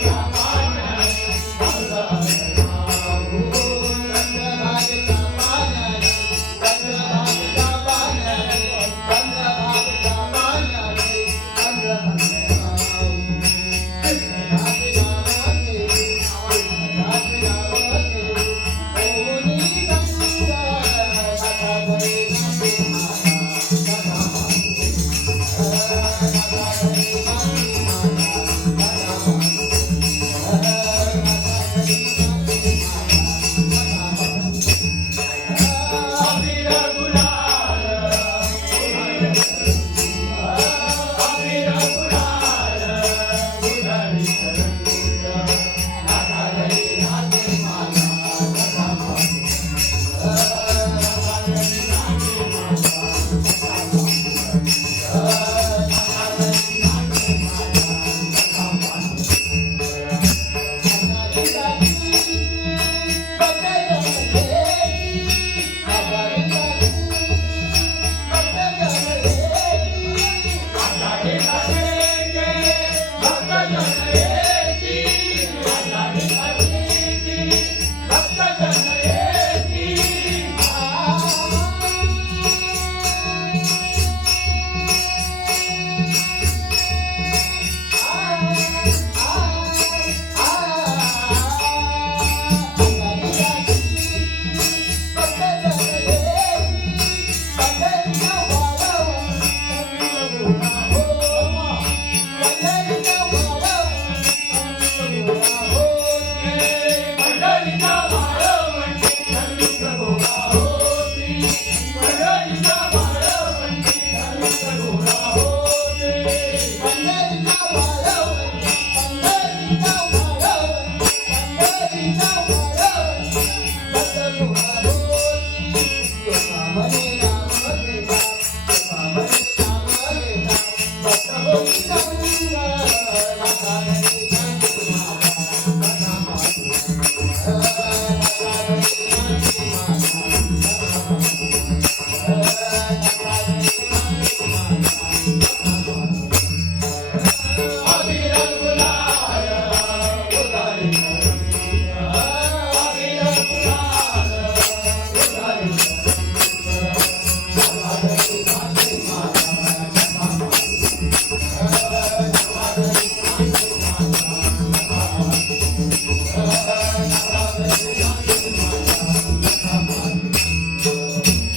Yeah. Oh,